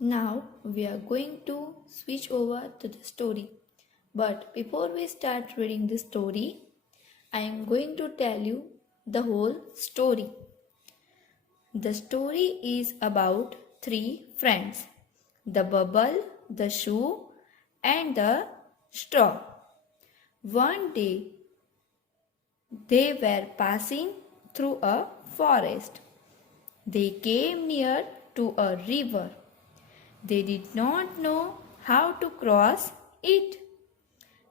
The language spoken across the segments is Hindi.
Now we are going to switch over to the story. But before we start reading the story, I am going to tell you the whole story. The story is about three friends: the bubble, the shoe, and the straw. One day they were passing through a forest. They came near to a river. They did not know how to cross it.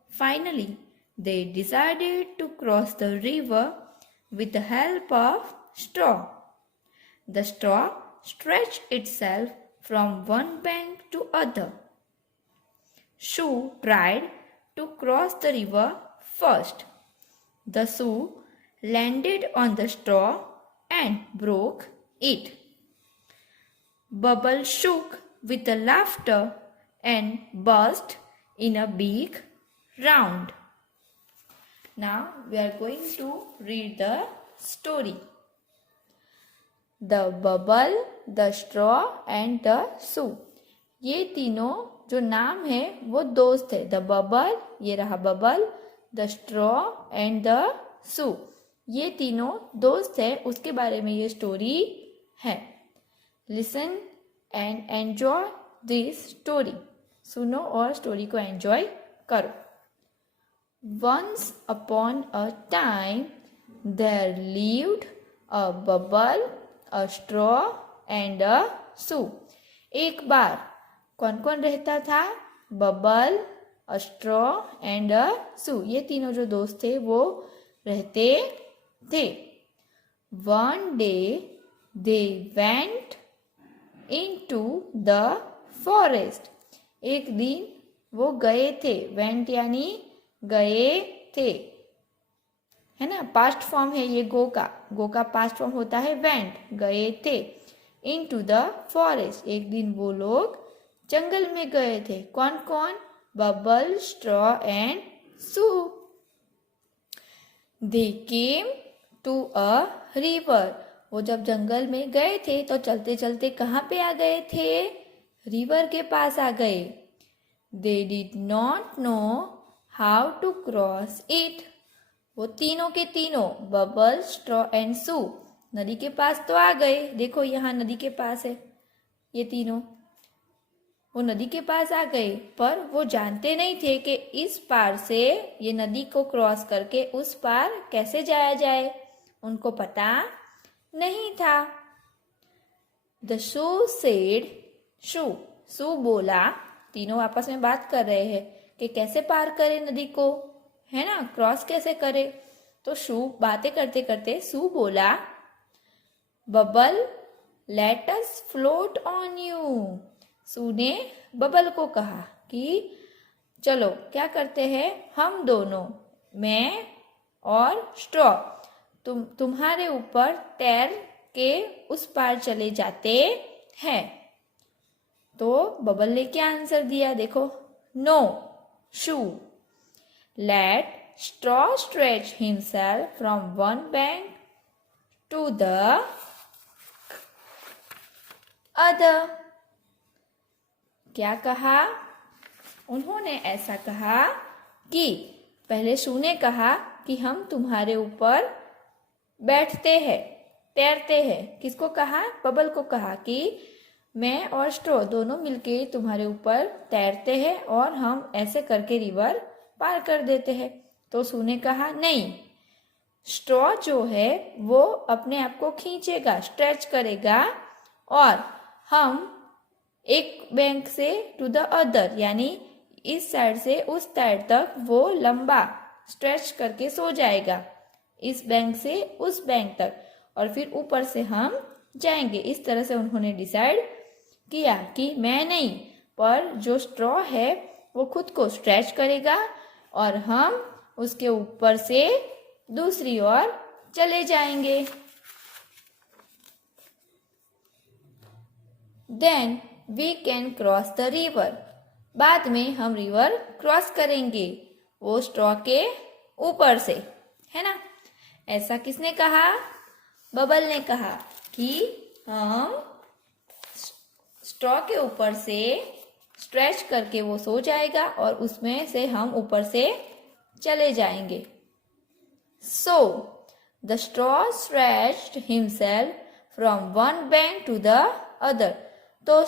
Finally, they decided to cross the river with the help of straw. The straw stretched itself from one bank to other. Shoe tried to cross the river first. The shoe landed on the straw and broke it. Bubble shook with a laughter and burst in a big round. Now we are going to read the story. The bubble, the straw and the shoe. ये तीनों जो नाम है वो दोस्त है. द बबल, ये रहा bubble, the straw and the shoe, ये तीनों दोस्त है. उसके बारे में ये स्टोरी है. Listen and enjoy this story. सुनो और स्टोरी को एंजॉय करो. Once upon a time there lived a bubble, a straw and a shoe. एक बार कौन कौन रहता था? Bubble, a straw and a shoe. ये तीनों जो दोस्त थे वो रहते थे. One day they went into the forest. एक दिन वो गए थे. वेंट यानी गए थे, है ना. पास्ट फॉर्म है ये गो का. गो का पास्ट फॉर्म होता है वेंट, गए थे. इनटू द फॉरेस्ट, एक दिन वो लोग जंगल में गए थे. कौन कौन? Bubble, straw and shoe. They came to a river. वो जब जंगल में गए थे तो चलते चलते कहाँ पे आ गए थे? रिवर के पास आ गए. They did not know how to cross it. वो तीनों के तीनों बबल, स्ट्रॉ एंड शू नदी के पास तो आ गए. देखो यहाँ नदी के पास है. ये तीनों वो नदी के पास आ गए, पर वो जानते नहीं थे कि इस पार से ये नदी को क्रॉस करके उस पार कैसे जाया जाए. उनको पता नहीं था. द शू सेड, शू, शू बोला. तीनों आपस में बात कर रहे हैं कि कैसे पार करें नदी को, है ना, क्रॉस कैसे करे. तो शू बातें करते करते शू बोला, bubble let us float on you. Shoe ने बबल को कहा कि चलो क्या करते हैं हम दोनों, मैं और स्ट्रॉ, तुम्हारे ऊपर तैर के उस पार चले जाते हैं. तो बबल ने क्या आंसर दिया? देखो, no shoe. Let straw stretch himself from one bank to the other. क्या कहा उन्होंने? ऐसा कहा कि पहले शू ने कहा कि हम तुम्हारे ऊपर बैठते हैं, तैरते हैं. किसको कहा? बबल को कहा कि मैं और स्ट्रॉ दोनों मिलके तुम्हारे ऊपर तैरते हैं और हम ऐसे करके रिवर पार कर देते हैं. तो शू ने कहा नहीं, स्ट्रॉ जो है वो अपने आप को खींचेगा, स्ट्रेच करेगा, और हम एक बैंक से टू द अदर यानी इस साइड से उस साइड तक वो लंबा स्ट्रेच करके सो जाएगा, इस बैंक से उस बैंक तक, और फिर ऊपर से हम जाएंगे. इस तरह से उन्होंने डिसाइड किया कि मैं नहीं, पर जो स्ट्रॉ है वो खुद को स्ट्रेच करेगा और हम उसके ऊपर से दूसरी ओर चले जाएंगे. Then we can cross the river. बाद में हम रिवर क्रॉस करेंगे वो स्ट्रॉ के ऊपर से, है ना. ऐसा किसने कहा? बबल ने कहा कि हम स्ट्रॉ के ऊपर से स्ट्रेच करके वो सो जाएगा और उसमें से हम ऊपर से चले जाएंगे. So the straw stretched himself from one bank to the other. तो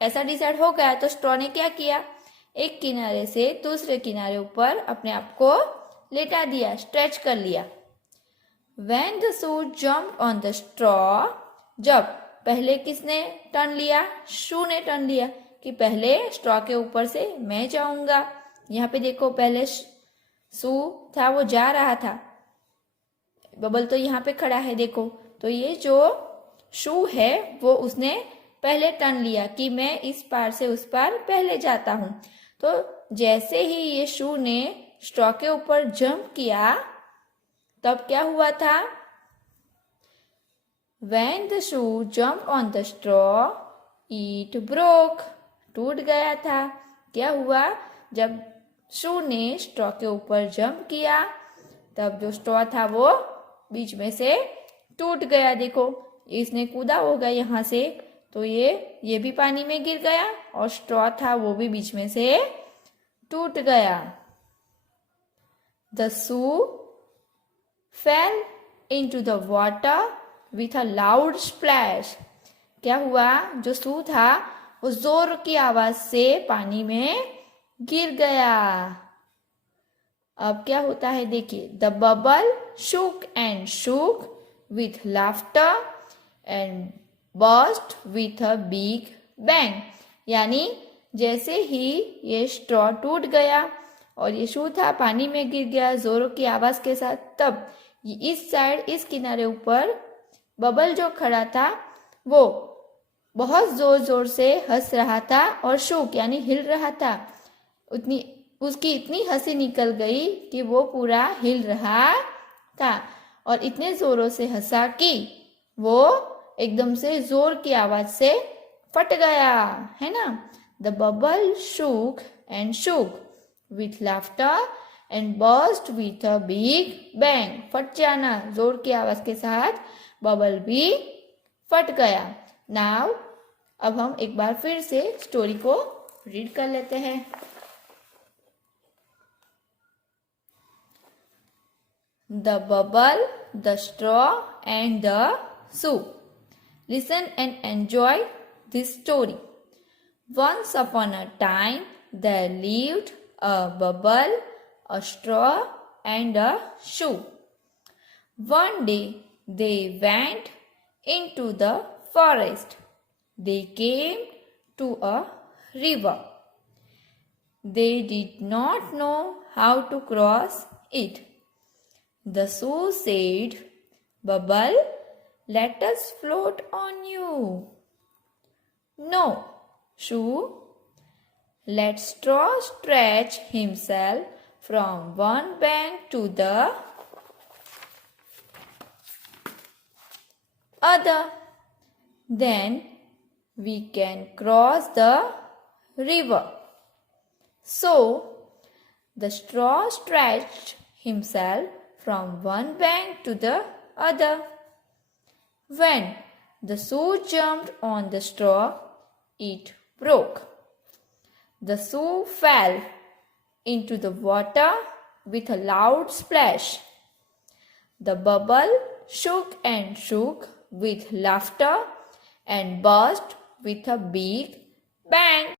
ऐसा डिसाइड हो गया तो स्ट्रॉ ने क्या किया, एक किनारे से दूसरे किनारे ऊपर अपने आप को लेटा दिया, स्ट्रेच कर लिया. When the shoe jumped on the straw, जब पहले किसने टर्न लिया, शू ने टर्न लिया कि पहले स्ट्रॉ के ऊपर से मैं जाऊंगा. यहाँ पे देखो पहले शू था वो जा रहा था, बबल तो यहाँ पे खड़ा है देखो. तो ये जो शू है वो उसने पहले टर्न लिया कि मैं इस पार से उस पार पहले जाता हूँ. तो जैसे ही ये शू ने स्ट्रॉ के ऊपर जंप किया तब क्या हुआ था, When the shoe jumped on the straw, it broke. टूट गया था. क्या हुआ, जब शू ने स्ट्रॉ के ऊपर जंप किया तब जो स्ट्रॉ था वो बीच में से टूट गया. देखो इसने कूदा होगा यहाँ से तो ये भी पानी में गिर गया और स्ट्रॉ था वो भी बीच में से टूट गया. The shoe fell into the water with a loud splash. क्या हुआ, जो शू था वो जोर की आवाज से पानी में गिर गया. अब क्या होता है देखिए, The bubble shook and shook with laughter and burst with a big bang. यानी जैसे ही ये स्ट्रॉ टूट गया और ये शू था पानी में गिर गया जोरों की आवाज के साथ, तब इस साइड इस किनारे ऊपर बबल जो खड़ा था वो बहुत जोर जोर से हंस रहा था और शूक यानी हिल रहा था. उसकी इतनी हंसी निकल गई कि वो पूरा हिल रहा था और इतने जोरों से हंसा कि वो एकदम से जोर की आवाज से फट गया, है ना. The bubble shook and shook with laughter and burst with a big bang. फट जाना, जोर की आवाज के साथ बबल भी फट गया. नाउ अब हम एक बार फिर से स्टोरी को रीड कर लेते हैं. The bubble, the straw and the shoe. Listen and enjoy this story. Once upon a time there lived a bubble, a straw and a shoe. One day they went into the forest. They came to a river. They did not know how to cross it. The shoe said, Bubble, let us float on you. No, shoe, let straw stretch himself from one bank to the other. Then we can cross the river. So the straw stretched himself from one bank to the other. When the shoe jumped on the straw, it broke. The shoe fell into the water with a loud splash. The bubble shook and shook with laughter and burst with a big bang.